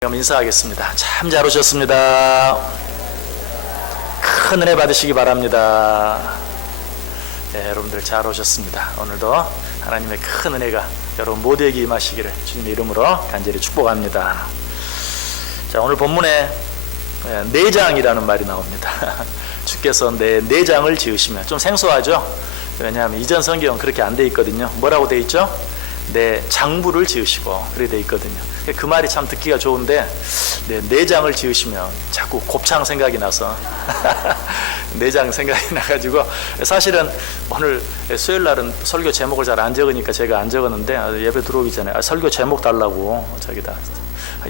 그럼 인사하겠습니다. 참 잘 오셨습니다. 큰 은혜 받으시기 바랍니다. 네, 여러분들 잘 오셨습니다. 오늘도 하나님의 큰 은혜가 여러분 모두에게 임하시기를 주님의 이름으로 간절히 축복합니다. 자, 오늘 본문에 내장이라는 말이 나옵니다. 주께서 내 내장을 지으시면, 좀 생소하죠? 왜냐하면 이전 성경은 그렇게 안 돼 있거든요. 뭐라고 돼 있죠? 내 장부를 지으시고 그렇게 돼 있거든요. 그 말이 참 듣기가 좋은데, 내장을 지으시면 자꾸 곱창 생각이 나서 내장 생각이 나가지고, 사실은 오늘 수요일 날은 설교 제목을 잘 안 적으니까 제가 안 적었는데, 예배 들어오기 전에 설교 제목 달라고 저기다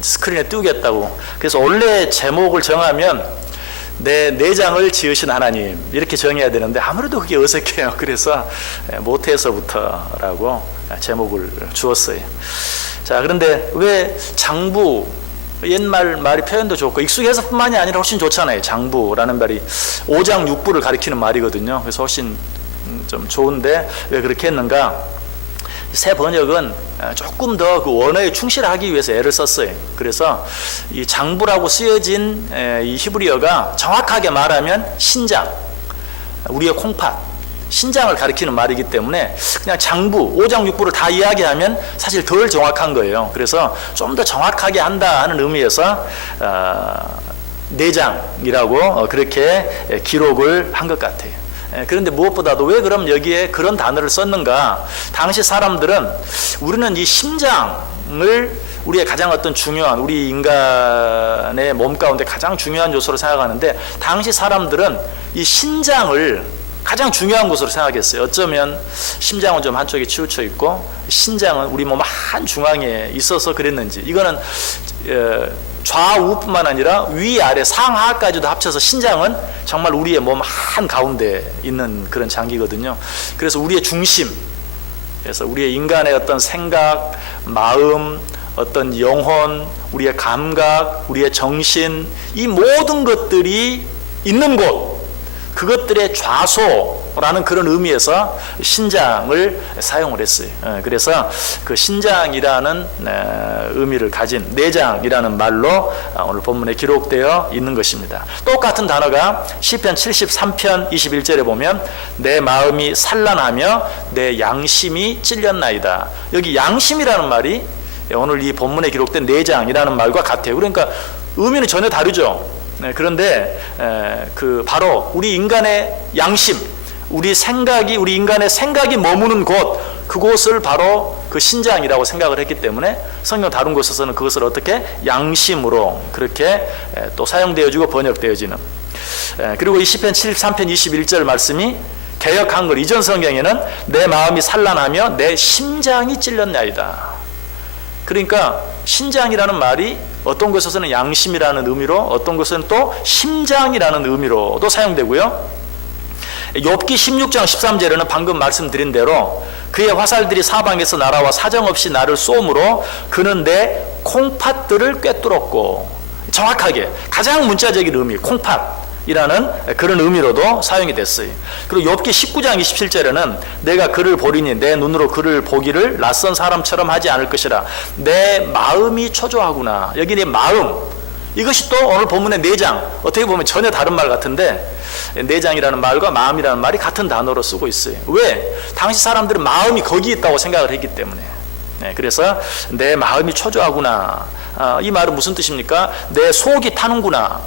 스크린에 띄우겠다고. 그래서 원래 제목을 정하면 내 내장을 지으신 하나님 이렇게 정해야 되는데, 아무래도 그게 어색해요. 그래서 모태에서부터라고 제목을 주었어요. 자, 그런데 왜 장부, 옛말 말이 표현도 좋고 익숙해서 뿐만이 아니라 훨씬 좋잖아요. 장부라는 말이 5장 6부를 가리키는 말이거든요. 그래서 훨씬 좀 좋은데 왜 그렇게 했는가? 새 번역은 조금 더 그 원어에 충실하기 위해서 애를 썼어요. 그래서 이 장부라고 쓰여진 이 히브리어가 정확하게 말하면 신장, 우리의 콩팥, 신장을 가리키는 말이기 때문에 그냥 장부, 5장 6부를 다 이야기하면 사실 덜 정확한 거예요. 그래서 좀 더 정확하게 한다 하는 의미에서 내장이라고 그렇게 기록을 한 것 같아요. 그런데 무엇보다도 왜 그럼 여기에 그런 단어를 썼는가? 당시 사람들은 우리는 이 심장을 우리의 가장 어떤 중요한, 우리 인간의 몸 가운데 가장 중요한 요소로 생각하는데, 당시 사람들은 이 신장을 가장 중요한 것으로 생각했어요. 어쩌면 심장은 좀 한쪽에 치우쳐 있고 신장은 우리 몸 한 중앙에 있어서 그랬는지, 이거는 좌우뿐만 아니라 위아래 상하까지도 합쳐서 신장은 정말 우리의 몸 한 가운데 있는 그런 장기거든요. 그래서 우리의 중심, 그래서 우리의 인간의 어떤 생각, 마음, 어떤 영혼, 우리의 감각, 우리의 정신, 이 모든 것들이 있는 곳, 그것들의 좌소라는 그런 의미에서 신장을 사용을 했어요. 그래서 그 신장이라는 의미를 가진 내장이라는 말로 오늘 본문에 기록되어 있는 것입니다. 똑같은 단어가 시편 73편 21절에 보면 내 마음이 산란하며 내 양심이 찔렸나이다. 여기 양심이라는 말이 오늘 이 본문에 기록된 내장이라는 말과 같아요. 그러니까 의미는 전혀 다르죠. 그런데 그 바로 우리 인간의 양심, 우리 인간의 생각이 머무는 곳, 그곳을 바로 그 신장이라고 생각을 했기 때문에 성경 다른 곳에서는 그것을 어떻게 양심으로 그렇게 또 사용되어지고 번역되어지는. 그리고 이 시편 73편 21절 말씀이 개역 한글 이전 성경에는 내 마음이 산란하며 내 심장이 찔렸나이다. 그러니까 신장이라는 말이 어떤 곳에서는 양심이라는 의미로, 어떤 곳에서는 또 심장이라는 의미로도 사용되고요. 욥기 16장 13절에는 방금 말씀드린 대로 그의 화살들이 사방에서 날아와 사정없이 나를 쏘므로 그는 내 콩팥들을 꿰뚫었고, 정확하게 가장 문자적인 의미, 콩팥이라는 그런 의미로도 사용이 됐어요. 그리고 욥기 19장 27절에는 내가 그를 보리니 내 눈으로 그를 보기를 낯선 사람처럼 하지 않을 것이라. 내 마음이 초조하구나. 여기 내 마음, 이것이 또 오늘 본문의 내장, 어떻게 보면 전혀 다른 말 같은데 내장이라는 말과 마음이라는 말이 같은 단어로 쓰고 있어요. 왜? 당시 사람들은 마음이 거기 있다고 생각을 했기 때문에. 그래서 내 마음이 초조하구나. 이 말은 무슨 뜻입니까? 내 속이 타는구나.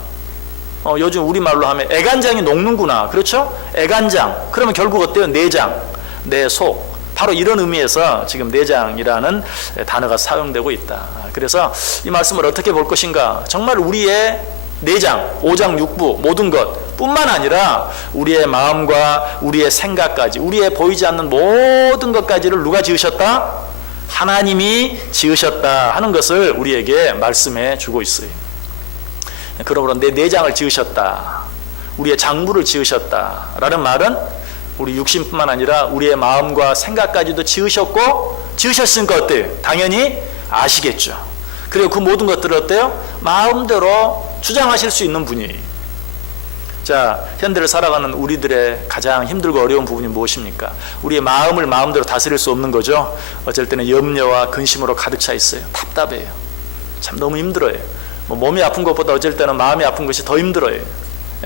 요즘 우리말로 하면 애간장이 녹는구나. 그렇죠? 애간장. 그러면 결국 어때요? 내장, 내 속. 바로 이런 의미에서 지금 내장이라는 단어가 사용되고 있다. 그래서 이 말씀을 어떻게 볼 것인가? 정말 우리의 내장, 5장 6부 모든 것 뿐만 아니라 우리의 마음과 우리의 생각까지, 우리의 보이지 않는 모든 것까지를 누가 지으셨다? 하나님이 지으셨다 하는 것을 우리에게 말씀해 주고 있어요. 그러므로 내 내장을 지으셨다, 우리의 장부를 지으셨다 라는 말은 우리 육신뿐만 아니라 우리의 마음과 생각까지도 지으셨고, 지으셨으니까 어때요? 당연히 아시겠죠. 그리고 그 모든 것들을 어때요? 마음대로 주장하실 수 있는 분이. 자, 현대를 살아가는 우리들의 가장 힘들고 어려운 부분이 무엇입니까? 우리의 마음을 마음대로 다스릴 수 없는 거죠. 어쩔 때는 염려와 근심으로 가득 차 있어요. 답답해요. 참 너무 힘들어요. 뭐 몸이 아픈 것보다 어쩔 때는 마음이 아픈 것이 더 힘들어요.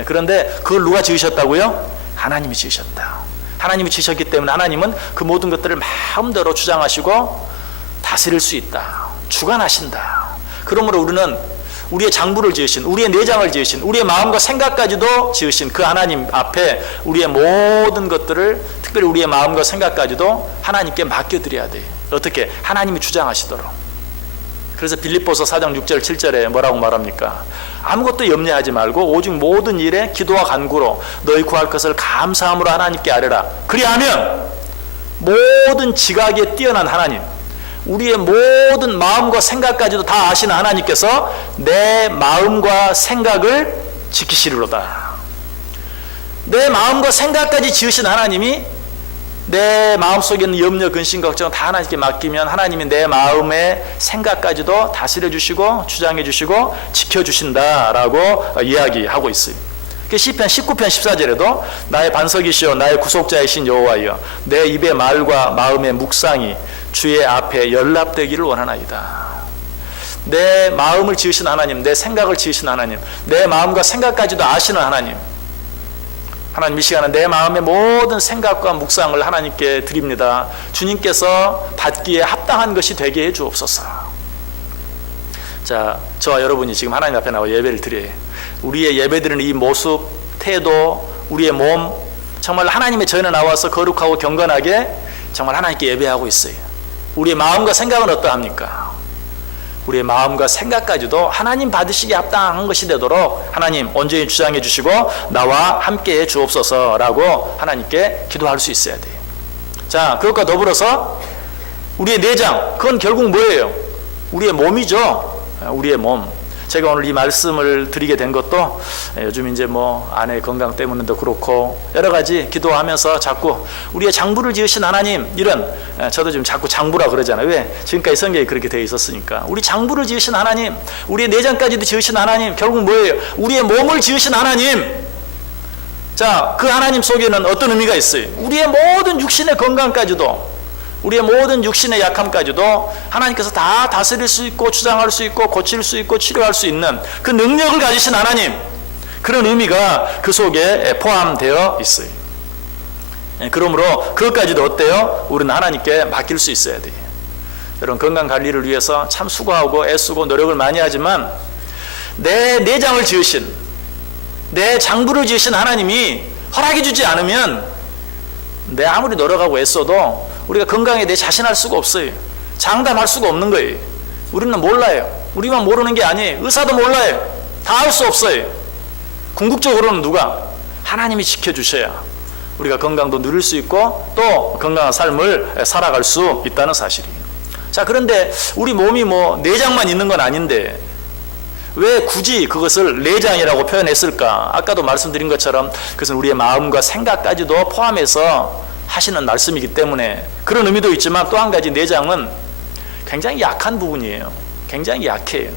그런데 그걸 누가 지으셨다고요? 하나님이 지으셨다. 하나님이 지으셨기 때문에 하나님은 그 모든 것들을 마음대로 주장하시고 다스릴 수 있다. 주관하신다. 그러므로 우리는 우리의 장부를 지으신, 우리의 내장을 지으신, 우리의 마음과 생각까지도 지으신 그 하나님 앞에 우리의 모든 것들을, 특별히 우리의 마음과 생각까지도 하나님께 맡겨드려야 돼요. 어떻게? 하나님이 주장하시도록. 그래서 빌립보서 4장 6절 7절에 뭐라고 말합니까? 아무것도 염려하지 말고 오직 모든 일에 기도와 간구로 너희 구할 것을 감사함으로 하나님께 아뢰라. 그리하면 모든 지각에 뛰어난 하나님, 우리의 모든 마음과 생각까지도 다 아시는 하나님께서 내 마음과 생각을 지키시리로다. 내 마음과 생각까지 지으신 하나님이 내 마음속에 있는 염려, 근심, 걱정 다 하나님께 맡기면 하나님이 내 마음의 생각까지도 다스려 주시고 주장해 주시고 지켜 주신다라고 이야기하고 있어요. 시편 19편 14절에도 나의 반석이시여 나의 구속자이신 여호와여 내 입의 말과 마음의 묵상이 주의 앞에 연락되기를 원하나이다. 내 마음을 지으신 하나님, 내 생각을 지으신 하나님, 내 마음과 생각까지도 아시는 하나님, 하나님 이 시간은 내 마음의 모든 생각과 묵상을 하나님께 드립니다. 주님께서 받기에 합당한 것이 되게 해 주옵소서. 자, 저와 여러분이 지금 하나님 앞에 나와 예배를 드려요. 우리의 예배드리는 이 모습, 태도, 우리의 몸, 정말 하나님의 전에 나와서 거룩하고 경건하게 정말 하나님께 예배하고 있어요. 우리의 마음과 생각은 어떠합니까? 우리의 마음과 생각까지도 하나님 받으시기에 합당한 것이 되도록 하나님 온전히 주장해 주시고 나와 함께 해 주옵소서라고 하나님께 기도할 수 있어야 돼요. 자, 그것과 더불어서 우리의 내장, 그건 결국 뭐예요? 우리의 몸이죠. 우리의 몸. 제가 오늘 이 말씀을 드리게 된 것도 요즘 이제 뭐 아내 건강 때문에도 그렇고 여러 가지 기도하면서 자꾸 우리의 장부를 지으신 하나님, 이런, 저도 지금 자꾸 장부라 그러잖아요. 왜? 지금까지 성경에 그렇게 되어 있었으니까. 우리 장부를 지으신 하나님, 우리의 내장까지도 지으신 하나님, 결국 뭐예요? 우리의 몸을 지으신 하나님. 자, 그 하나님 속에는 어떤 의미가 있어요? 우리의 모든 육신의 건강까지도, 우리의 모든 육신의 약함까지도 하나님께서 다 다스릴 수 있고 주장할 수 있고 고칠 수 있고 치료할 수 있는 그 능력을 가지신 하나님, 그런 의미가 그 속에 포함되어 있어요. 그러므로 그것까지도 어때요? 우리는 하나님께 맡길 수 있어야 돼요. 여러분, 건강관리를 위해서 참 수고하고 애쓰고 노력을 많이 하지만 내 내장을 지으신, 내 장부를 지으신 하나님이 허락해 주지 않으면 내 아무리 노력하고 애써도 우리가 건강에 대해 자신할 수가 없어요. 장담할 수가 없는 거예요. 우리는 몰라요. 우리만 모르는 게 아니에요. 의사도 몰라요. 다 알 수 없어요. 궁극적으로는 누가? 하나님이 지켜주셔야 우리가 건강도 누릴 수 있고 또 건강한 삶을 살아갈 수 있다는 사실이에요. 자, 그런데 우리 몸이 뭐 내장만 있는 건 아닌데 왜 굳이 그것을 내장이라고 표현했을까? 아까도 말씀드린 것처럼 그것은 우리의 마음과 생각까지도 포함해서 하시는 말씀이기 때문에 그런 의미도 있지만 또 한 가지, 내장은 굉장히 약한 부분이에요. 굉장히 약해요.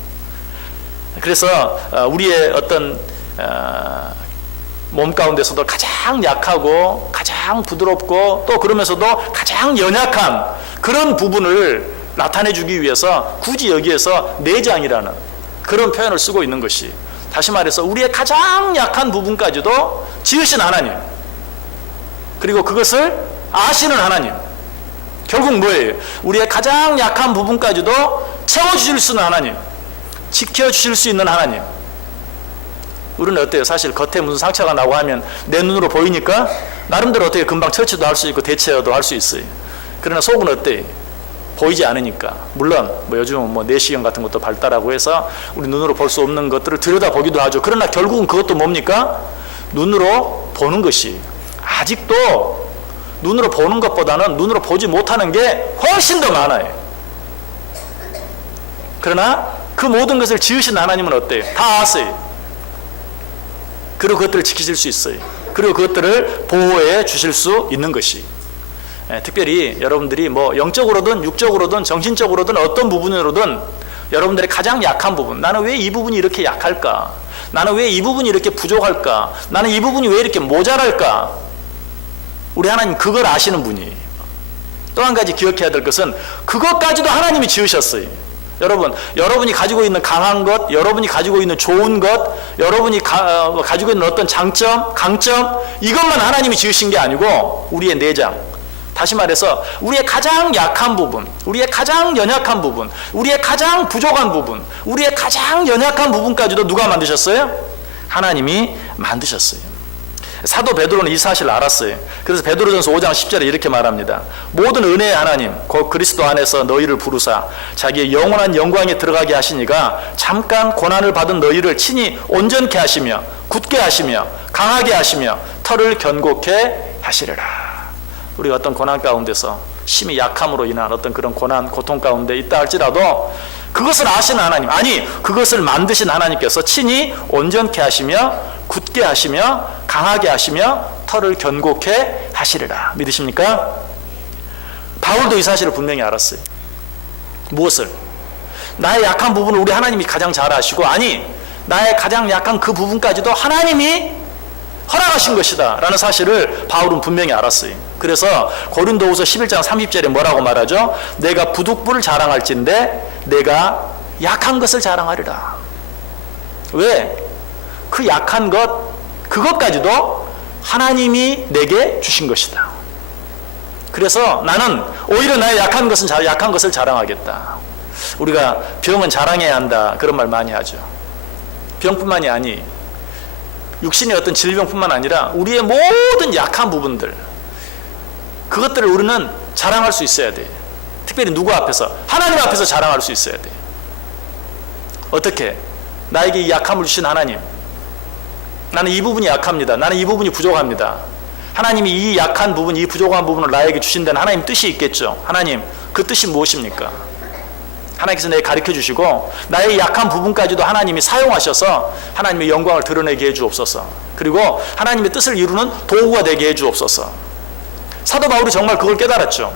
그래서 우리의 어떤 몸 가운데서도 가장 약하고 가장 부드럽고 또 그러면서도 가장 연약한 그런 부분을 나타내 주기 위해서 굳이 여기에서 내장이라는 그런 표현을 쓰고 있는 것이, 다시 말해서 우리의 가장 약한 부분까지도 지으신 하나님, 그리고 그것을 아시는 하나님, 결국 뭐예요? 우리의 가장 약한 부분까지도 채워주실 수 있는 하나님, 지켜주실 수 있는 하나님. 우리는 어때요? 사실 겉에 무슨 상처가 나고 하면 내 눈으로 보이니까 나름대로 어떻게 금방 처치도 할 수 있고 대처도 할 수 있어요. 그러나 속은 어때요? 보이지 않으니까. 물론 뭐 요즘은 뭐 내시경 같은 것도 발달하고 해서 우리 눈으로 볼 수 없는 것들을 들여다보기도 하죠. 그러나 결국은 그것도 뭡니까? 눈으로 보는 것이, 아직도 눈으로 보는 것보다는 눈으로 보지 못하는 게 훨씬 더 많아요. 그러나 그 모든 것을 지으신 하나님은 어때요? 다 아세요. 그리고 그것들을 지키실 수 있어요. 그리고 그것들을 보호해 주실 수 있는 것이, 특별히 여러분들이 뭐 영적으로든 육적으로든 정신적으로든 어떤 부분으로든 여러분들의 가장 약한 부분, 나는 왜 이 부분이 이렇게 약할까? 나는 왜 이 부분이 이렇게 부족할까? 나는 이 부분이 왜 이렇게 모자랄까? 우리 하나님 그걸 아시는 분이에요. 또 한 가지 기억해야 될 것은 그것까지도 하나님이 지으셨어요. 여러분이 가지고 있는 강한 것, 여러분이 가지고 있는 좋은 것, 여러분이 가지고 있는 어떤 장점, 강점, 이것만 하나님이 지으신 게 아니고 우리의 내장, 다시 말해서 우리의 가장 약한 부분, 우리의 가장 연약한 부분, 우리의 가장 부족한 부분, 우리의 가장 연약한 부분까지도 누가 만드셨어요? 하나님이 만드셨어요. 사도 베드로는 이 사실을 알았어요. 그래서 베드로전서 5장 10절에 이렇게 말합니다. 모든 은혜의 하나님 곧 그리스도 안에서 너희를 부르사 자기의 영원한 영광에 들어가게 하시니가 잠깐 고난을 받은 너희를 친히 온전케 하시며 굳게 하시며 강하게 하시며 털을 견고케 하시리라. 우리가 어떤 고난 가운데서 심히 약함으로 인한 어떤 그런 고난, 고통 가운데 있다 할지라도 그것을 아시는 하나님, 아니 그것을 만드신 하나님께서 친히 온전케 하시며 굳게 하시며 강하게 하시며 털을 견고케 하시리라. 믿으십니까? 바울도 이 사실을 분명히 알았어요. 무엇을? 나의 약한 부분을 우리 하나님이 가장 잘 아시고, 아니 나의 가장 약한 그 부분까지도 하나님이 허락하신 것이다 라는 사실을 바울은 분명히 알았어요. 그래서 고린도후서 11장 30절에 뭐라고 말하죠? 내가 부득불을 자랑할진대 내가 약한 것을 자랑하리라. 왜? 그 약한 것, 그것까지도 하나님이 내게 주신 것이다. 그래서 나는 오히려 나의 약한 것을 자랑하겠다. 우리가 병은 자랑해야 한다 그런 말 많이 하죠. 병뿐만이 아니 육신의 어떤 질병뿐만 아니라 우리의 모든 약한 부분들, 그것들을 우리는 자랑할 수 있어야 돼. 특별히 누구 앞에서? 하나님 앞에서 자랑할 수 있어야 돼. 어떻게? 나에게 이 약함을 주신 하나님, 나는 이 부분이 약합니다. 나는 이 부분이 부족합니다. 하나님이 이 약한 부분, 이 부족한 부분을 나에게 주신다는 하나님 뜻이 있겠죠. 하나님, 그 뜻이 무엇입니까? 하나님께서 내게 가르쳐 주시고 나의 약한 부분까지도 하나님이 사용하셔서 하나님의 영광을 드러내게 해주옵소서. 그리고 하나님의 뜻을 이루는 도구가 되게 해주옵소서. 사도 바울이 정말 그걸 깨달았죠.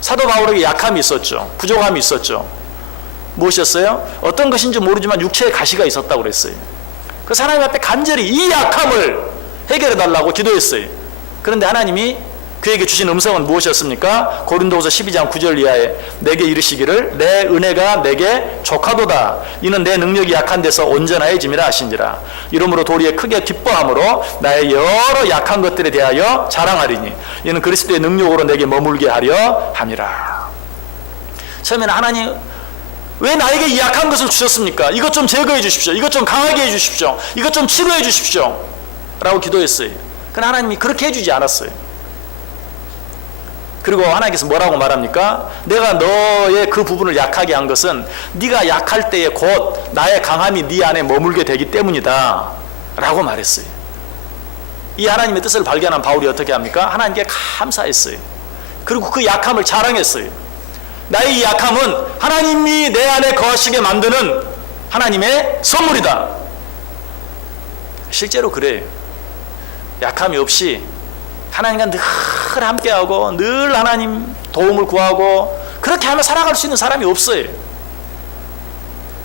사도 바울에게 약함이 있었죠. 부족함이 있었죠. 무엇이었어요? 어떤 것인지 모르지만 육체의 가시가 있었다고 그랬어요. 그래서 하나님 앞에 간절히 이 약함을 해결해 달라고 기도했어요. 그런데 하나님이 그에게 주신 음성은 무엇이었습니까? 고린도후서 12장 9절 이하에 내게 이르시기를 내 은혜가 내게 족하도다. 이는 내 능력이 약한 데서 온전하여짐이라 하신지라. 이러므로 도리에 크게 기뻐함으로 나의 여러 약한 것들에 대하여 자랑하리니 이는 그리스도의 능력으로 내게 머물게 하려 함이라. 처음에는 하나님 왜 나에게 이 약한 것을 주셨습니까? 이것 좀 제거해 주십시오. 이것 좀 강하게 해 주십시오. 이것 좀 치료해 주십시오 라고 기도했어요. 그러나 하나님이 그렇게 해주지 않았어요. 그리고 하나님께서 뭐라고 말합니까? 내가 너의 그 부분을 약하게 한 것은 네가 약할 때에 곧 나의 강함이 네 안에 머물게 되기 때문이다 라고 말했어요. 이 하나님의 뜻을 발견한 바울이 어떻게 합니까? 하나님께 감사했어요. 그리고 그 약함을 자랑했어요. 나의 이 약함은 하나님이 내 안에 거하시게 만드는 하나님의 선물이다. 실제로 그래요. 약함이 없이 하나님과 늘 함께하고 늘 하나님 도움을 구하고 그렇게 하며 살아갈 수 있는 사람이 없어요.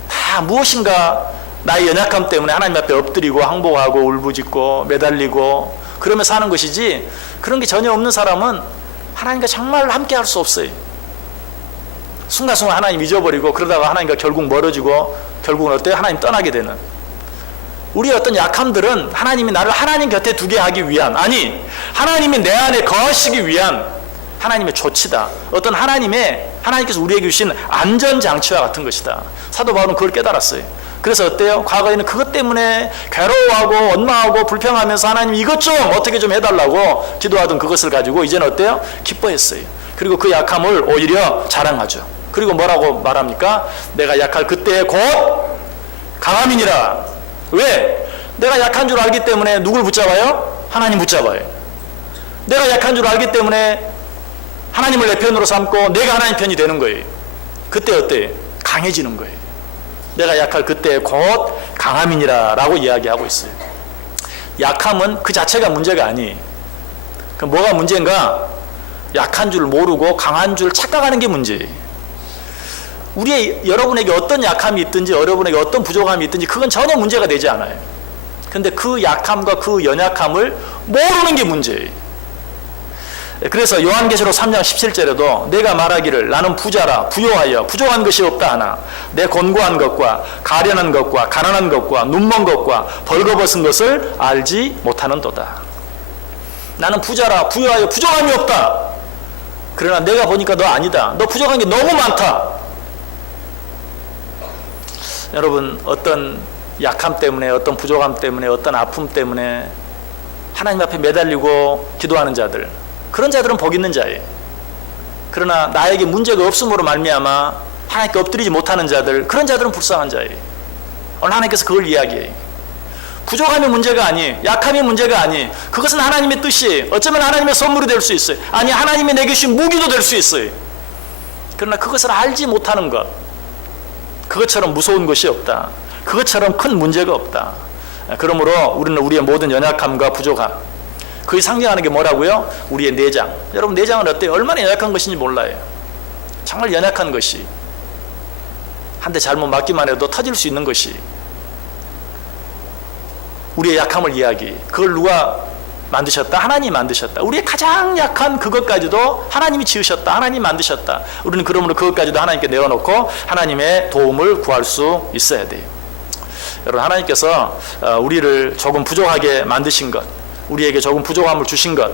다 무엇인가 나의 연약함 때문에 하나님 앞에 엎드리고 항복하고 울부짖고 매달리고 그러며 사는 것이지, 그런 게 전혀 없는 사람은 하나님과 정말 함께할 수 없어요. 순간순간 하나님 잊어버리고 그러다가 하나님과 결국 멀어지고 결국은 어때요? 하나님 떠나게 되는. 우리의 어떤 약함들은 하나님이 나를 하나님 곁에 두게 하기 위한, 아니 하나님이 내 안에 거하시기 위한 하나님의 조치다. 어떤 하나님께서 우리에게 주신 안전장치와 같은 것이다. 사도 바울은 그걸 깨달았어요. 그래서 어때요? 과거에는 그것 때문에 괴로워하고 원망하고 불평하면서 하나님 이것 좀 어떻게 좀 해달라고 기도하던 그것을 가지고 이제는 어때요? 기뻐했어요. 그리고 그 약함을 오히려 자랑하죠. 그리고 뭐라고 말합니까? 내가 약할 그때에 곧 강함이니라. 왜? 내가 약한 줄 알기 때문에 누굴 붙잡아요? 하나님 붙잡아요. 내가 약한 줄 알기 때문에 하나님을 내 편으로 삼고 내가 하나님 편이 되는 거예요. 그때 어때? 강해지는 거예요. 내가 약할 그때에 곧 강함이니라 라고 이야기하고 있어요. 약함은 그 자체가 문제가 아니에요. 그럼 뭐가 문제인가? 약한 줄 모르고 강한 줄 착각하는 게 문제예요. 여러분에게 어떤 약함이 있든지 여러분에게 어떤 부족함이 있든지 그건 전혀 문제가 되지 않아요. 그런데 그 약함과 그 연약함을 모르는 게 문제예요. 그래서 요한계시록 3장 17절에도 내가 말하기를 나는 부자라 부요하여 부족한 것이 없다 하나 내 곤고한 것과 가련한 것과 가난한 것과 눈먼 것과 벌거벗은 것을 알지 못하는도다. 나는 부자라 부요하여 부족함이 없다. 그러나 내가 보니까 너 아니다. 너 부족한 게 너무 많다. 여러분, 어떤 약함 때문에, 어떤 부족함 때문에, 어떤 아픔 때문에 하나님 앞에 매달리고 기도하는 자들, 그런 자들은 복 있는 자예요. 그러나 나에게 문제가 없음으로 말미암아 하나님께 엎드리지 못하는 자들, 그런 자들은 불쌍한 자예요. 오늘 하나님께서 그걸 이야기해요. 부족함이 문제가 아니, 약함이 문제가 아니, 그것은 하나님의 뜻이에요. 어쩌면 하나님의 선물이 될 수 있어요. 아니, 하나님이 내게 주신 무기도 될 수 있어요. 그러나 그것을 알지 못하는 것, 그것처럼 무서운 것이 없다. 그것처럼 큰 문제가 없다. 그러므로 우리는 우리의 모든 연약함과 부족함, 그게 상징하는 게 뭐라고요? 우리의 내장. 여러분, 내장은 어때요? 얼마나 연약한 것인지 몰라요. 정말 연약한 것이, 한 대 잘못 맞기만 해도 터질 수 있는 것이, 우리의 약함을 이야기. 그걸 누가 만드셨다? 하나님이 만드셨다. 우리의 가장 약한 그것까지도 하나님이 지으셨다. 하나님이 만드셨다. 우리는 그러므로 그것까지도 하나님께 내어놓고 하나님의 도움을 구할 수 있어야 돼요. 여러분, 하나님께서 우리를 조금 부족하게 만드신 것, 우리에게 조금 부족함을 주신 것,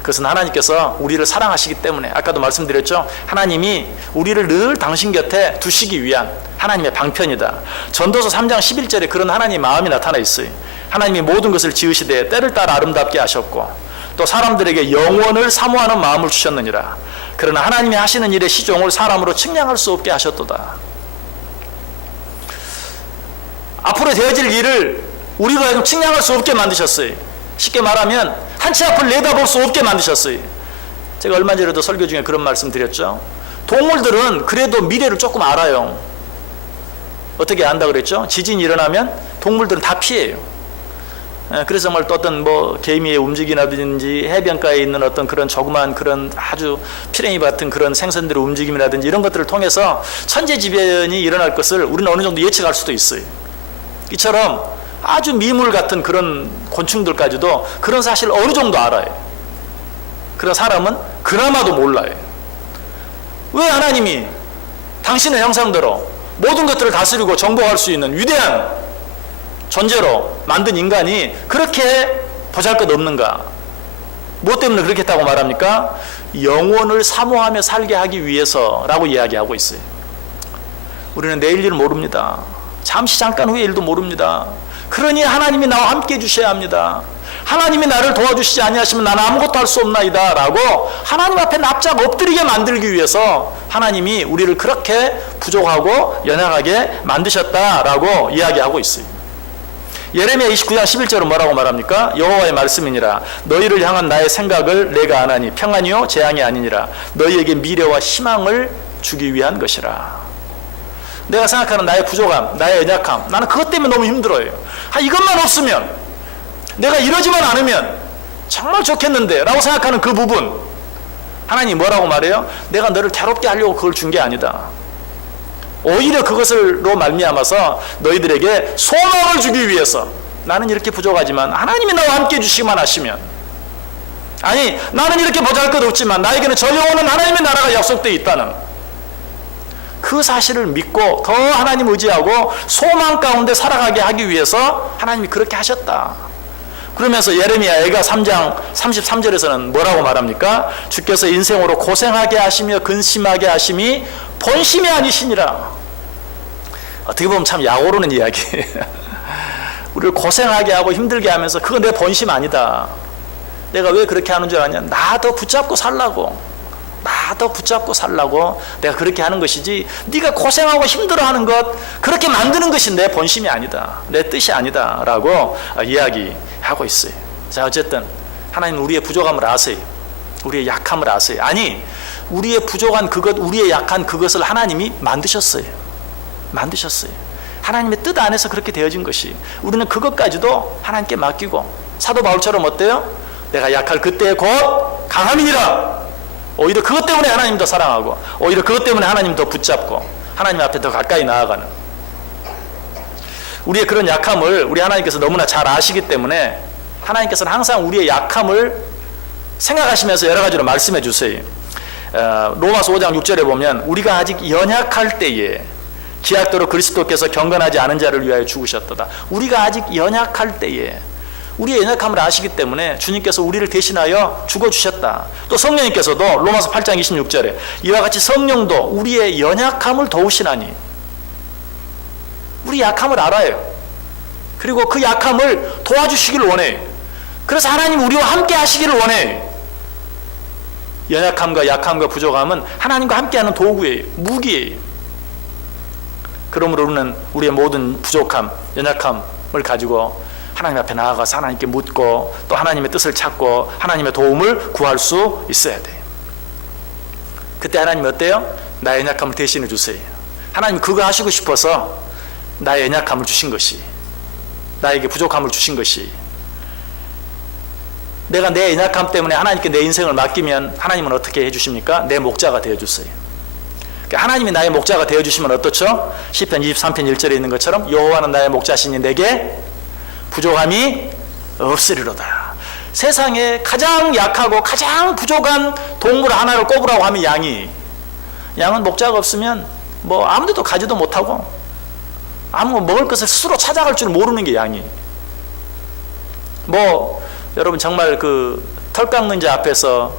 그것은 하나님께서 우리를 사랑하시기 때문에, 아까도 말씀드렸죠. 하나님이 우리를 늘 당신 곁에 두시기 위한 하나님의 방편이다. 전도서 3장 11절에 그런 하나님의 마음이 나타나 있어요. 하나님이 모든 것을 지으시되 때를 따라 아름답게 하셨고 또 사람들에게 영원을 사모하는 마음을 주셨느니라. 그러나 하나님이 하시는 일의 시종을 사람으로 측량할 수 없게 하셨도다. 앞으로 되어질 일을 우리로 하여금 측량할 수 없게 만드셨어요. 쉽게 말하면 한 치 앞을 내다볼 수 없게 만드셨어요. 제가 얼마 전에도 설교 중에 그런 말씀 드렸죠. 동물들은 그래도 미래를 조금 알아요. 어떻게 안다 그랬죠? 지진이 일어나면 동물들은 다 피해요. 그래서 정말 또 어떤 개미의 움직임이라든지 해변가에 있는 어떤 그런 조그만 그런 아주 피레미 같은 그런 생선들의 움직임이라든지 이런 것들을 통해서 천재지변이 일어날 것을 우리는 어느 정도 예측할 수도 있어요. 이처럼 아주 미물 같은 그런 곤충들까지도 그런 사실을 어느 정도 알아요. 그런 사람은 그나마도 몰라요. 왜 하나님이 당신의 형상대로 모든 것들을 다스리고 정복할 수 있는 위대한 존재로 만든 인간이 그렇게 보잘것없는가? 무엇 때문에 그렇게 했다고 말합니까? 영혼을 사모하며 살게 하기 위해서라고 이야기하고 있어요. 우리는 내일 일을 모릅니다. 잠깐 후의 일도 모릅니다. 그러니 하나님이 나와 함께 해주셔야 합니다. 하나님이 나를 도와주시지 아니하시면 나는 아무것도 할 수 없나이다 라고 하나님 앞에 납작 엎드리게 만들기 위해서 하나님이 우리를 그렇게 부족하고 연약하게 만드셨다라고 이야기하고 있어요. 예레미야 29장 11절은 뭐라고 말합니까? 여호와의 말씀이니라. 너희를 향한 나의 생각을 내가 아나니 평안이요 재앙이 아니니라. 너희에게 미래와 희망을 주기 위한 것이라. 내가 생각하는 나의 부족함, 나의 연약함, 나는 그것 때문에 너무 힘들어요. 이것만 없으면, 내가 이러지만 않으면 정말 좋겠는데 라고 생각하는 그 부분, 하나님이 뭐라고 말해요? 내가 너를 괴롭게 하려고 그걸 준 게 아니다. 오히려 그것으로 말미암아서 너희들에게 소망을 주기 위해서, 나는 이렇게 부족하지만 하나님이 나와 함께 해주시기만 하시면, 아니 나는 이렇게 보잘것없지만 나에게는 저 영원한 하나님의 나라가 약속되어 있다는 그 사실을 믿고 더 하나님 의지하고 소망 가운데 살아가게 하기 위해서 하나님이 그렇게 하셨다. 그러면서 예레미야가 3장 33절에서는 뭐라고 말합니까? 주께서 인생으로 고생하게 하시며 근심하게 하심이 본심이 아니시니라. 어떻게 보면 참 약오르는 이야기예요. 우리를 고생하게 하고 힘들게 하면서 그거 내 본심 아니다. 내가 왜 그렇게 하는 줄 아냐? 나 더 붙잡고 살라고. 나 더 붙잡고 살라고 내가 그렇게 하는 것이지, 네가 고생하고 힘들어하는 것, 그렇게 만드는 것이 내 본심이 아니다, 내 뜻이 아니다 라고 이야기하고 있어요. 자, 어쨌든 하나님은 우리의 부족함을 아세요. 우리의 약함을 아세요. 아니, 우리의 부족한 그것, 우리의 약한 그것을 하나님이 만드셨어요. 하나님의 뜻 안에서 그렇게 되어진 것이, 우리는 그것까지도 하나님께 맡기고, 사도 바울처럼 어때요? 내가 약할 그때에 곧 강함이니라. 오히려 그것 때문에 하나님 더 사랑하고, 오히려 그것 때문에 하나님 더 붙잡고 하나님 앞에 더 가까이 나아가는, 우리의 그런 약함을 우리 하나님께서 너무나 잘 아시기 때문에 하나님께서는 항상 우리의 약함을 생각하시면서 여러 가지로 말씀해 주세요. 로마서 5장 6절에 보면 우리가 아직 연약할 때에 기약대로 그리스도께서 경건하지 않은 자를 위하여 죽으셨도다. 우리가 아직 연약할 때에, 우리의 연약함을 아시기 때문에 주님께서 우리를 대신하여 죽어주셨다. 또 성령님께서도 로마서 8장 26절에 이와 같이 성령도 우리의 연약함을 도우시나니, 우리 약함을 알아요. 그리고 그 약함을 도와주시기를 원해요. 그래서 하나님 우리와 함께 하시기를 원해요. 연약함과 약함과 부족함은 하나님과 함께하는 도구예요. 무기예요. 그러므로 우리는 우리의 모든 부족함, 연약함을 가지고 하나님 앞에 나아가서 하나님께 묻고 또 하나님의 뜻을 찾고 하나님의 도움을 구할 수 있어야 돼요. 그때 하나님이 어때요? 나의 연약함을 대신해 주세요. 하나님 그거 하시고 싶어서 나의 연약함을 주신 것이, 나에게 부족함을 주신 것이, 내가 내 연약함 때문에 하나님께 내 인생을 맡기면 하나님은 어떻게 해주십니까? 내 목자가 되어주세요. 하나님이 나의 목자가 되어주시면 어떻죠? 시편 23편 1절에 있는 것처럼 여호와는 나의 목자시니 내게 부족함이 없으리로다. 세상에 가장 약하고 가장 부족한 동물 하나를 꼽으라고 하면 양은 목자가 없으면 뭐 아무데도 가지도 못하고 아무 먹을 것을 스스로 찾아갈 줄 모르는 게 양이. 뭐 여러분 정말 그 털 깎는 자 앞에서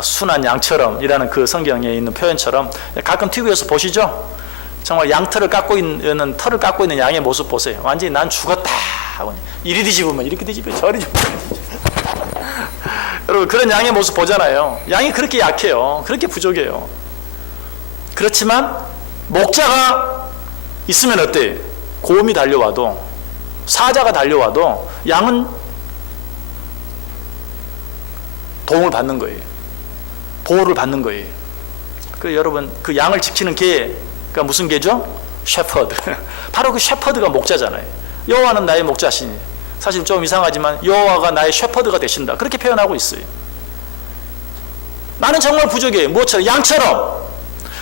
순한 양처럼 이라는 그 성경에 있는 표현처럼 가끔 TV에서 보시죠? 정말 양털을 깎고 있는, 털을 깎고 있는 양의 모습 보세요. 완전히 난 죽었다 하고 이리 뒤집으면 이렇게 뒤집어요, 저리 뒤집어요. 여러분 그런 양의 모습 보잖아요. 양이 그렇게 약해요. 그렇게 부족해요. 그렇지만 목자가 있으면 어때요? 곰이 달려와도, 사자가 달려와도 양은 도움을 받는 거예요. 보호를 받는 거예요. 그 여러분 그 양을 지키는 개가 무슨 개죠? 셰퍼드. 바로 그 셰퍼드가 목자잖아요. 여호와는 나의 목자시니. 사실 좀 이상하지만 여호와가 나의 셰퍼드가 되신다. 그렇게 표현하고 있어요. 나는 정말 부족해요. 무엇처럼? 양처럼.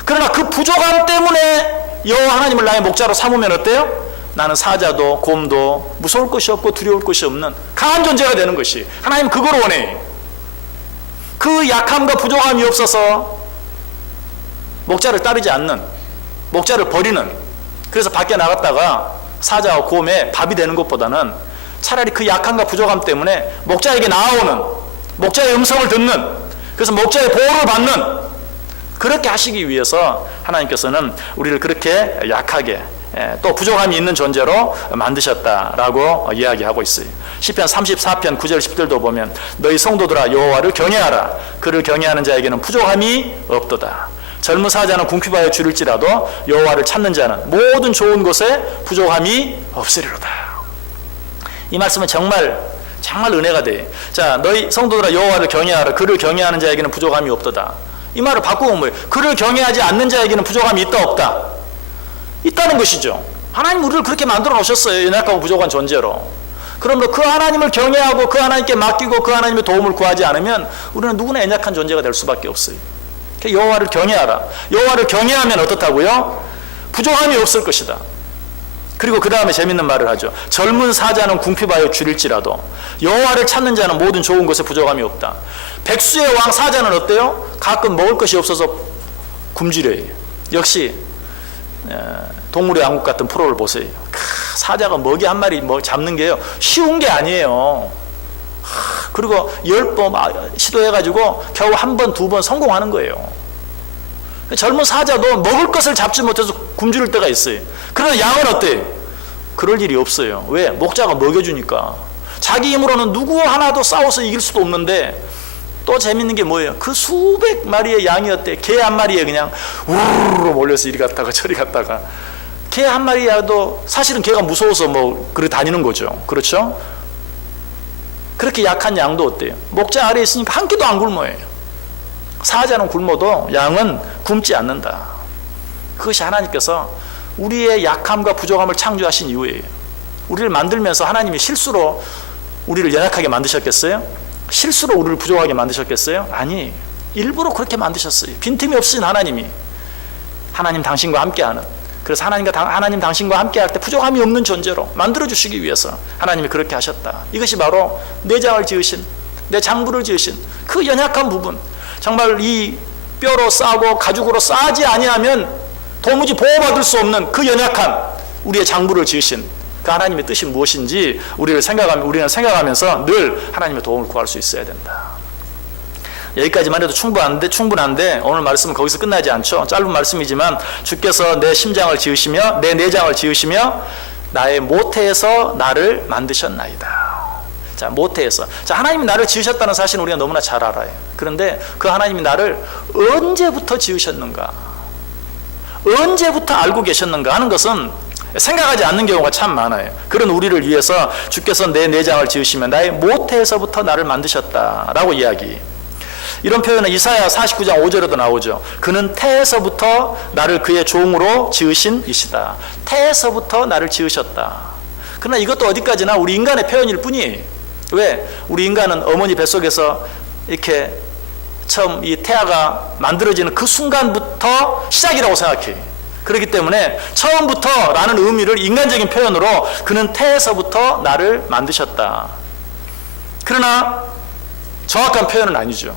그러나 그 부족함 때문에 여호와 하나님을 나의 목자로 삼으면 어때요? 나는 사자도 곰도 무서울 것이 없고 두려울 것이 없는 강한 존재가 되는 것이, 하나님 그걸 원해요. 그 약함과 부족함이 없어서 목자를 따르지 않는, 목자를 버리는, 그래서 밖에 나갔다가 사자와 곰의 밥이 되는 것보다는 차라리 그 약함과 부족함 때문에 목자에게 나아오는, 목자의 음성을 듣는, 그래서 목자의 보호를 받는, 그렇게 하시기 위해서 하나님께서는 우리를 그렇게 약하게 또 부족함이 있는 존재로 만드셨다라고 이야기하고 있어요. 시편 34편 9절 10절도 보면 너희 성도들아 여호와를 경외하라. 그를 경외하는 자에게는 부족함이 없도다. 젊은 사자는 궁핍하여 줄일지라도 여호와를 찾는 자는 모든 좋은 것에 부족함이 없으리로다. 이 말씀은 정말 은혜가 돼. 자, 너희 성도들아 여호와를 경외하라. 그를 경외하는 자에게는 부족함이 없도다. 이 말을 바꾸면 뭐예요? 그를 경외하지 않는 자에게는 부족함이 있다 없다? 있다는 것이죠. 하나님 우리를 그렇게 만들어 놓으셨어요. 연약하고 부족한 존재로. 그러므로 그 하나님을 경외하고 그 하나님께 맡기고 그 하나님의 도움을 구하지 않으면 우리는 누구나 연약한 존재가 될 수밖에 없어요. 여호와를 경외하라. 여호와를 경외하면 어떻다고요? 부족함이 없을 것이다. 그리고 그 다음에 재밌는 말을 하죠. 젊은 사자는 궁핍하여 줄일지라도 여호와를 찾는 자는 모든 좋은 것에 부족함이 없다. 백수의 왕 사자는 어때요? 가끔 먹을 것이 없어서 굶주려요. 역시 동물의 왕국 같은 프로를 보세요. 사자가 먹이 한 마리 잡는 게요 쉬운 게 아니에요. 그리고 10번 시도해가지고 겨우 한 번, 두 번 성공하는 거예요. 젊은 사자도 먹을 것을 잡지 못해서 굶주릴 때가 있어요. 그러나 양은 어때요? 그럴 일이 없어요. 왜? 목자가 먹여주니까. 자기 힘으로는 누구 하나도 싸워서 이길 수도 없는데, 또 재밌는 게 뭐예요? 그 수백 마리의 양이 어때? 개 한 마리에 그냥 우르르 몰려서 이리 갔다가 저리 갔다가. 개 한 마리라도 사실은 개가 무서워서 그래 다니는 거죠. 그렇죠? 그렇게 약한 양도 어때요? 목자 아래에 있으니까 한 끼도 안 굶어요. 사자는 굶어도 양은 굶지 않는다. 그것이 하나님께서 우리의 약함과 부족함을 창조하신 이유예요. 우리를 만들면서 하나님이 실수로 우리를 연약하게 만드셨겠어요? 실수로 우리를 부족하게 만드셨겠어요? 아니, 일부러 그렇게 만드셨어요. 빈틈이 없으신 하나님이, 하나님 당신과 함께하는, 그래서 하나님 당신과 함께할 때 부족함이 없는 존재로 만들어주시기 위해서 하나님이 그렇게 하셨다. 이것이 바로 내장을 지으신 내 장부를 지으신 그 연약한 부분, 정말 이 뼈로 싸고 가죽으로 싸지 아니하면 도무지 보호받을 수 없는 그 연약한 우리의 장부를 지으신 그 하나님의 뜻이 무엇인지 우리는 생각하면서 늘 하나님의 도움을 구할 수 있어야 된다. 여기까지만 해도 충분한데 오늘 말씀은 거기서 끝나지 않죠. 짧은 말씀이지만 주께서 내 심장을 지으시며 내 내장을 지으시며 나의 모태에서 나를 만드셨나이다. 자, 모태에서. 자, 하나님이 나를 지으셨다는 사실은 우리가 너무나 잘 알아요. 그런데 그 하나님이 나를 언제부터 지으셨는가, 언제부터 알고 계셨는가 하는 것은 생각하지 않는 경우가 참 많아요. 그런 우리를 위해서 주께서 내 내장을 지으시며 나의 모태에서부터 나를 만드셨다라고 이야기. 이런 표현은 이사야 49장 5절에도 나오죠. 그는 태에서부터 나를 그의 종으로 지으신 이시다. 태에서부터 나를 지으셨다. 그러나 이것도 어디까지나 우리 인간의 표현일 뿐이에요. 왜? 우리 인간은 어머니 뱃속에서 이렇게 처음 이 태아가 만들어지는 그 순간부터 시작이라고 생각해요. 그렇기 때문에 처음부터 라는 의미를 인간적인 표현으로 그는 태에서부터 나를 만드셨다. 그러나 정확한 표현은 아니죠.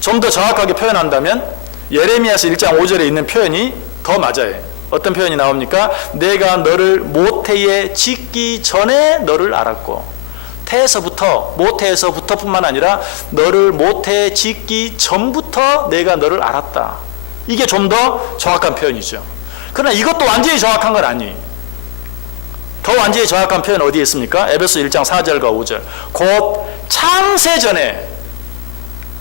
좀 더 정확하게 표현한다면 예레미야서 1장 5절에 있는 표현이 더 맞아요. 어떤 표현이 나옵니까? 내가 너를 모태에 짓기 전에 너를 알았고, 태에서부터, 모태에서부터 뿐만 아니라 너를 모태에 짓기 전부터 내가 너를 알았다. 이게 좀 더 정확한 표현이죠. 그러나 이것도 완전히 정확한 건 아니에요. 더 완전히 정확한 표현 어디에 있습니까? 에베소 1장 4절과 5절. 곧 창세전에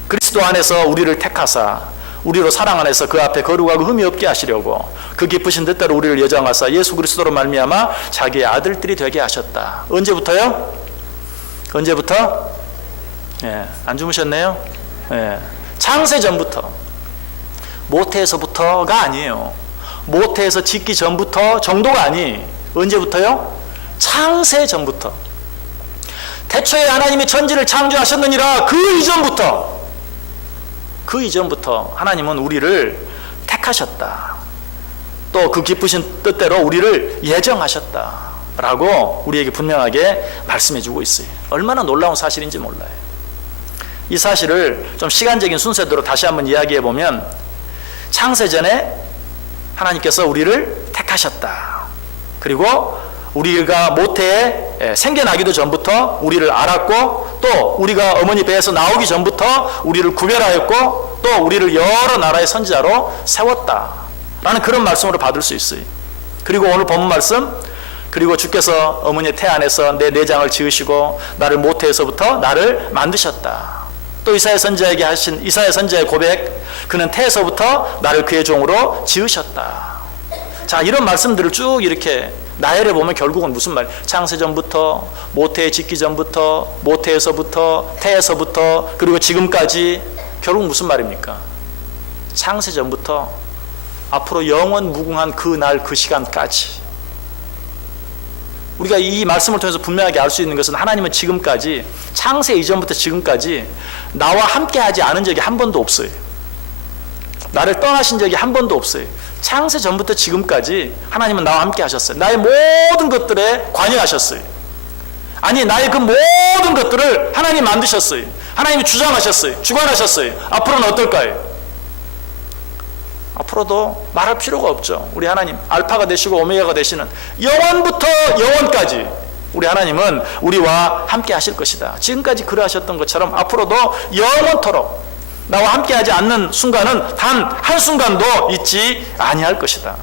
그리스도 안에서 우리를 택하사 우리로 사랑 안에서 그 앞에 거룩하고 흠이 없게 하시려고 그 기쁘신 뜻대로 우리를 예정하사 예수 그리스도로 말미암아 자기의 아들들이 되게 하셨다. 언제부터요? 언제부터? 예, 안 주무셨네요? 예, 창세전부터. 모태에서부터가 아니에요. 모태에서 짓기 전부터 정도가 아니. 언제부터요? 창세전부터. 태초에 하나님이 천지를 창조하셨느니라. 그 이전부터 하나님은 우리를 택하셨다. 또 그 기쁘신 뜻대로 우리를 예정하셨다 라고 우리에게 분명하게 말씀해 주고 있어요. 얼마나 놀라운 사실인지 몰라요. 이 사실을 좀 시간적인 순서대로 다시 한번 이야기해 보면, 창세전에 하나님께서 우리를 택하셨다. 그리고 우리가 모태에 생겨나기도 전부터 우리를 알았고, 또 우리가 어머니 배에서 나오기 전부터 우리를 구별하였고, 또 우리를 여러 나라의 선지자로 세웠다 라는 그런 말씀으로 받을 수 있어요. 그리고 오늘 본문 말씀, 그리고 주께서 어머니의 태 안에서 내 내장을 지으시고 나를 모태에서부터 나를 만드셨다. 또 이사야 선지자에게 하신 이사야 선지자의 고백, 그는 태에서부터 나를 그의 종으로 지으셨다. 자, 이런 말씀들을 쭉 이렇게 나열해 보면 결국은 무슨 말? 창세전부터, 모태에 짓기 전부터, 모태에서부터, 태에서부터, 그리고 지금까지 결국 무슨 말입니까? 창세전부터 앞으로 영원 무궁한 그 날 그 시간까지. 우리가 이 말씀을 통해서 분명하게 알 수 있는 것은 하나님은 지금까지, 창세 이전부터 지금까지 나와 함께 하지 않은 적이 한 번도 없어요. 나를 떠나신 적이 한 번도 없어요. 창세 전부터 지금까지 하나님은 나와 함께 하셨어요. 나의 모든 것들에 관여하셨어요. 아니, 나의 그 모든 것들을 하나님 만드셨어요. 하나님이 주장하셨어요. 주관하셨어요. 앞으로는 어떨까요? 앞으로도 말할 필요가 없죠. 우리 하나님 알파가 되시고 오메가가 되시는 영원부터 영원까지 우리 하나님은 우리와 함께 하실 것이다. 지금까지 그러하셨던 것처럼 앞으로도 영원토록 나와 함께 하지 않는 순간은 단 한순간도 있지 아니할 것이다.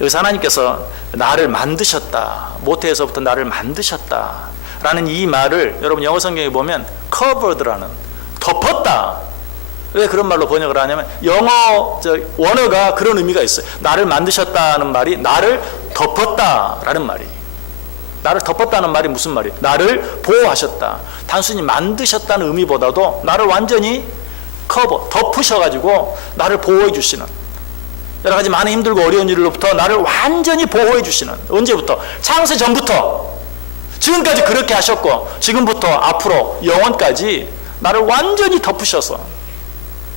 여기서 하나님께서 나를 만드셨다, 모태에서부터 나를 만드셨다 라는 이 말을 여러분 영어 성경에 보면 covered라는, 덮었다. 왜 그런 말로 번역을 하냐면 영어 원어가 그런 의미가 있어요. 나를 만드셨다는 말이 나를 덮었다라는 말이. 나를 덮었다는 말이 무슨 말이에요? 나를 보호하셨다. 단순히 만드셨다는 의미보다도 나를 완전히 덮으셔가지고 나를 보호해 주시는, 여러 가지 많은 힘들고 어려운 일로부터 나를 완전히 보호해 주시는. 언제부터? 창세 전부터 지금까지 그렇게 하셨고, 지금부터 앞으로 영원까지 나를 완전히 덮으셔서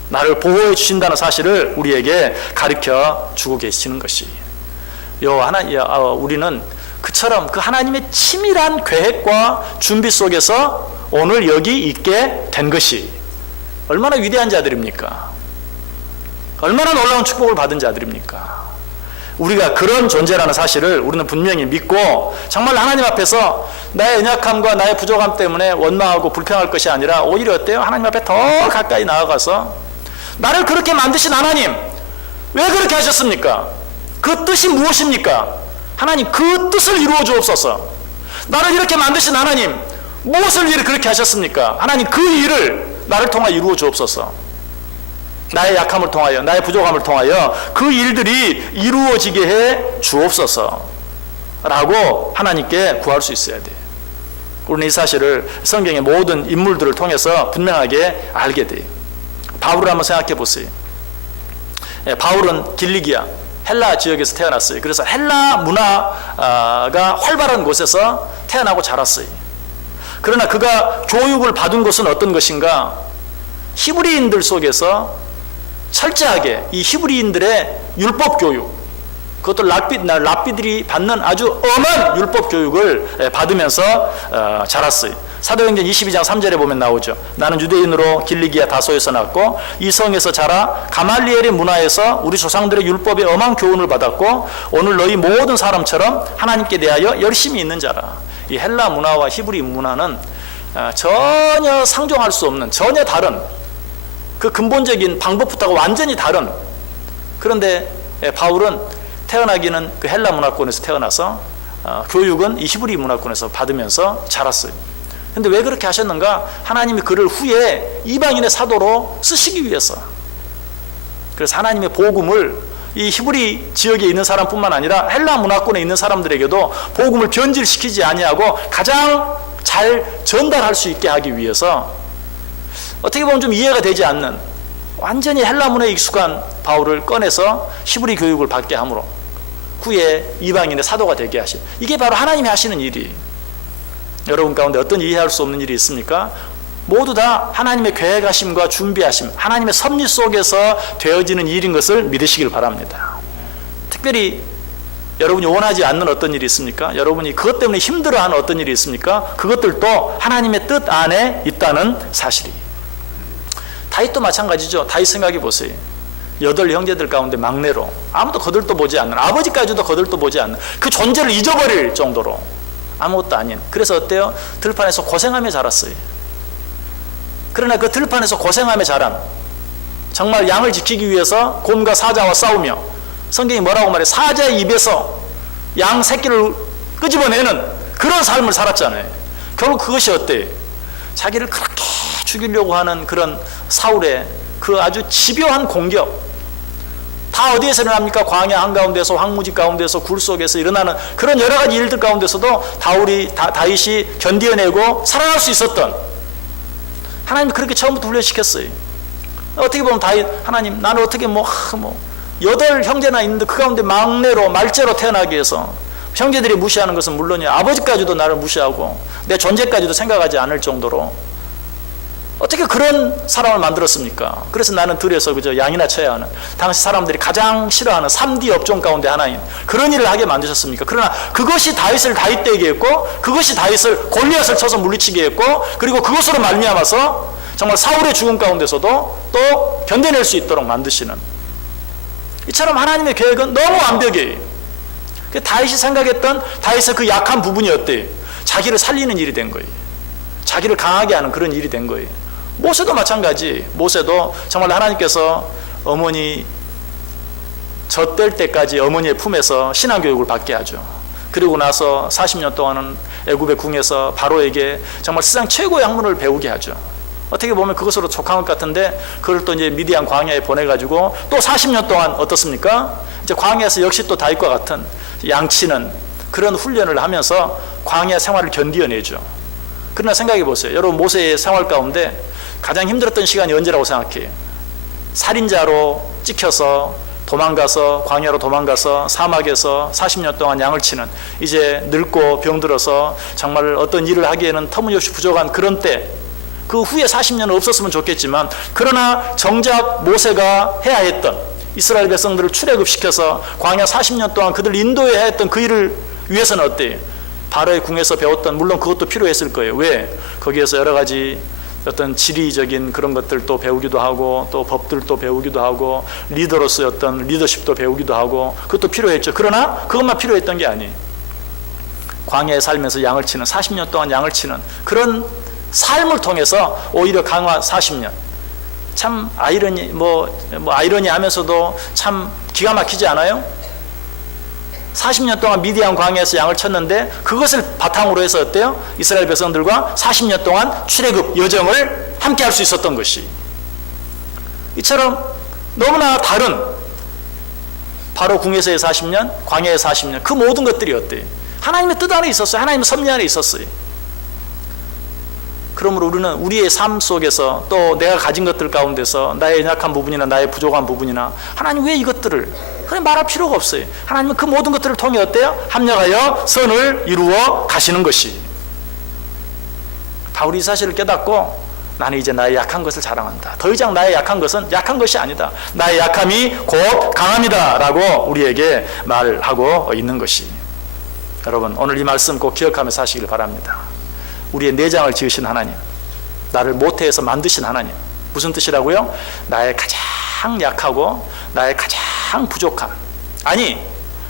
나를 보호해 주신다는 사실을 우리에게 가르쳐 주고 계시는 것이. 우리는 그처럼 그 하나님의 치밀한 계획과 준비 속에서 오늘 여기 있게 된 것이 얼마나 위대한 자들입니까? 얼마나 놀라운 축복을 받은 자들입니까? 우리가 그런 존재라는 사실을 우리는 분명히 믿고 정말 하나님 앞에서 나의 연약함과 나의 부족함 때문에 원망하고 불평할 것이 아니라 오히려 어때요? 하나님 앞에 더 가까이 나아가서 나를 그렇게 만드신 하나님, 왜 그렇게 하셨습니까? 그 뜻이 무엇입니까? 하나님, 그 뜻을 이루어 주옵소서. 나를 이렇게 만드신 하나님, 무엇을 위해 그렇게 하셨습니까? 하나님, 그 일을 나를 통하여 이루어 주옵소서. 나의 약함을 통하여, 나의 부족함을 통하여 그 일들이 이루어지게 해 주옵소서 라고 하나님께 구할 수 있어야 돼요. 우리는 이 사실을 성경의 모든 인물들을 통해서 분명하게 알게 돼요. 바울을 한번 생각해 보세요. 바울은 길리기아, 헬라 지역에서 태어났어요. 그래서 헬라 문화가 활발한 곳에서 태어나고 자랐어요. 그러나 그가 교육을 받은 것은 어떤 것인가? 히브리인들 속에서 철저하게 이 히브리인들의 율법 교육, 그것도 랍비들이 받는 아주 엄한 율법 교육을 받으면서 자랐어요. 사도행전 22장 3절에 보면 나오죠. 나는 유대인으로 길리기아 다소에서 났고 이 성에서 자라 가말리엘의 문화에서 우리 조상들의 율법의 엄한 교훈을 받았고 오늘 너희 모든 사람처럼 하나님께 대하여 열심히 있는 자라. 이 헬라 문화와 히브리 문화는 전혀 상종할 수 없는, 전혀 다른, 그 근본적인 방법부터가 완전히 다른. 그런데 바울은 태어나기는 그 헬라 문화권에서 태어나서 교육은 이 히브리 문화권에서 받으면서 자랐어요. 근데 왜 그렇게 하셨는가? 하나님이 그를 후에 이방인의 사도로 쓰시기 위해서. 그래서 하나님의 복음을 이 히브리 지역에 있는 사람뿐만 아니라 헬라 문화권에 있는 사람들에게도 복음을 변질시키지 아니하고 가장 잘 전달할 수 있게 하기 위해서 어떻게 보면 좀 이해가 되지 않는, 완전히 헬라 문화에 익숙한 바울을 꺼내서 히브리 교육을 받게 함으로 후에 이방인의 사도가 되게 하시. 이게 바로 하나님이 하시는 일이. 여러분 가운데 어떤 이해할 수 없는 일이 있습니까? 모두 다 하나님의 계획하심과 준비하심, 하나님의 섭리 속에서 되어지는 일인 것을 믿으시길 바랍니다. 특별히 여러분이 원하지 않는 어떤 일이 있습니까? 여러분이 그것 때문에 힘들어하는 어떤 일이 있습니까? 그것들도 하나님의 뜻 안에 있다는 사실이. 다윗도 마찬가지죠. 다윗 생각해 보세요. 8 형제들 가운데 막내로 아무도 거들떠 보지 않는, 아버지까지도 거들떠 보지 않는, 그 존재를 잊어버릴 정도로 아무것도 아닌. 그래서 어때요? 들판에서 고생하며 자랐어요. 그러나 그 들판에서 고생하며 자란, 정말 양을 지키기 위해서 곰과 사자와 싸우며, 성경이 뭐라고 말해요? 사자의 입에서 양 새끼를 끄집어내는 그런 삶을 살았잖아요. 결국 그것이 어때요? 자기를 그렇게 죽이려고 하는 그런 사울의 그 아주 집요한 공격, 다 어디에서 일어납니까? 광야 한가운데서, 황무지 가운데서, 굴 속에서 일어나는 그런 여러 가지 일들 가운데서도 다윗이 견디어내고 살아날 수 있었던, 하나님이 그렇게 처음부터 훈련시켰어요. 어떻게 보면 다윗, 하나님 나는 어떻게 8 형제나 있는데 그 가운데 막내로, 말째로 태어나기 위해서 형제들이 무시하는 것은 물론이야, 아버지까지도 나를 무시하고 내 존재까지도 생각하지 않을 정도로 어떻게 그런 사람을 만들었습니까? 그래서 나는 들에서 그저 양이나 쳐야 하는, 당시 사람들이 가장 싫어하는 3D 업종 가운데 하나인 그런 일을 하게 만드셨습니까? 그러나 그것이 다윗을 다윗되게 했고, 그것이 다윗을 골리앗을 쳐서 물리치게 했고, 그리고 그것으로 말미암아서 정말 사울의 죽음 가운데서도 또 견뎌낼 수 있도록 만드시는, 이처럼 하나님의 계획은 너무 완벽해요. 다윗이 생각했던 다윗의 그 약한 부분이 어때요? 자기를 살리는 일이 된 거예요. 자기를 강하게 하는 그런 일이 된 거예요. 모세도 마찬가지. 모세도 정말 하나님께서 어머니 젖될 때까지 어머니의 품에서 신앙교육을 받게 하죠. 그리고 나서 40년 동안은 애굽의 궁에서 바로에게 정말 세상 최고의 학문을 배우게 하죠. 어떻게 보면 그것으로 족한 것 같은데, 그걸 또 이제 미디안 광야에 보내가지고 또 40년 동안 어떻습니까? 이제 광야에서 역시 또 다윗과 같은 양치는 그런 훈련을 하면서 광야 생활을 견디어내죠. 그러나 생각해 보세요. 여러분, 모세의 생활 가운데 가장 힘들었던 시간이 언제라고 생각해요? 살인자로 찍혀서 도망가서, 광야로 도망가서 사막에서 40년 동안 양을 치는, 이제 늙고 병들어서 정말 어떤 일을 하기에는 터무니없이 부족한 그런 때, 그 후에 40년은 없었으면 좋겠지만, 그러나 정작 모세가 해야 했던, 이스라엘 백성들을 출애굽시켜서 광야 40년 동안 그들 인도해야 했던 그 일을 위에서는 어때요? 바로의 궁에서 배웠던, 물론 그것도 필요했을 거예요. 왜? 거기에서 여러 가지 어떤 지리적인 그런 것들도 배우기도 하고, 또 법들도 배우기도 하고, 리더로서의 어떤 리더십도 배우기도 하고, 그것도 필요했죠. 그러나 그것만 필요했던 게 아니에요. 광야에 살면서 양을 치는, 40년 동안 양을 치는 그런 삶을 통해서 오히려 강화 40년. 참 아이러니 하면서도 참 기가 막히지 않아요? 40년 동안 미디안 광야에서 양을 쳤는데 그것을 바탕으로 해서 어때요? 이스라엘 백성들과 40년 동안 출애굽 여정을 함께 할 수 있었던 것이, 이처럼 너무나 다른 바로 궁에서의 40년, 광야의 40년, 그 모든 것들이 어때요? 하나님의 뜻 안에 있었어요. 하나님의 섭리 안에 있었어요. 그러므로 우리는 우리의 삶 속에서, 또 내가 가진 것들 가운데서 나의 연약한 부분이나 나의 부족한 부분이나, 하나님 왜 이것들을, 그냥 말할 필요가 없어요. 하나님은 그 모든 것들을 통해 어때요? 합력하여 선을 이루어 가시는 것이. 바울이 이 사실을 깨닫고, 나는 이제 나의 약한 것을 자랑한다. 더 이상 나의 약한 것은 약한 것이 아니다. 나의 약함이 곧 강함이다 라고 우리에게 말하고 있는 것이. 여러분, 오늘 이 말씀 꼭 기억하면서 하시길 바랍니다. 우리의 내장을 지으신 하나님, 나를 모태에서 만드신 하나님, 무슨 뜻이라고요? 나의 가장 약하고 나의 가장 부족함, 아니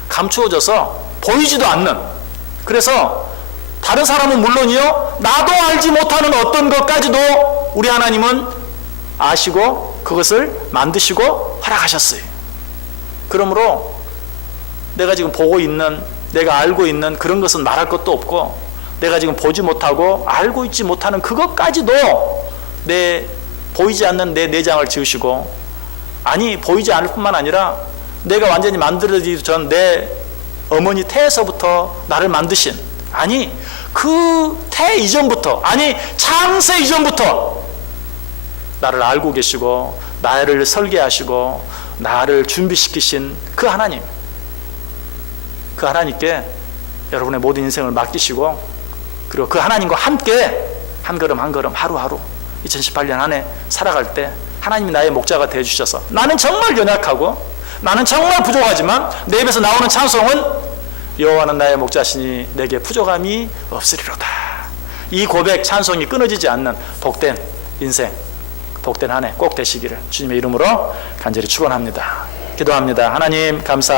감추어져서 보이지도 않는, 그래서 다른 사람은 물론이요, 나도 알지 못하는 어떤 것까지도 우리 하나님은 아시고 그것을 만드시고 허락하셨어요. 그러므로 내가 지금 보고 있는, 내가 알고 있는 그런 것은 말할 것도 없고, 내가 지금 보지 못하고 알고 있지 못하는 그것까지도 보이지 않는 내 내장을 지으시고, 아니 보이지 않을 뿐만 아니라 내가 완전히 만들어지기 전 내 어머니 태에서부터 나를 만드신, 아니 그 태 이전부터, 아니 창세 이전부터 나를 알고 계시고 나를 설계하시고 나를 준비시키신 그 하나님, 그 하나님께 여러분의 모든 인생을 맡기시고, 그리고 그 하나님과 함께 한 걸음 한 걸음 하루하루 2018년 안에 살아갈 때 하나님이 나의 목자가 되어주셔서, 나는 정말 연약하고 나는 정말 부족하지만 내 입에서 나오는 찬송은 여호와는 나의 목자시니 내게 부족함이 없으리로다. 이 고백, 찬송이 끊어지지 않는 복된 인생, 복된 한 해 꼭 되시기를 주님의 이름으로 간절히 축원합니다. 기도합니다. 하나님 감사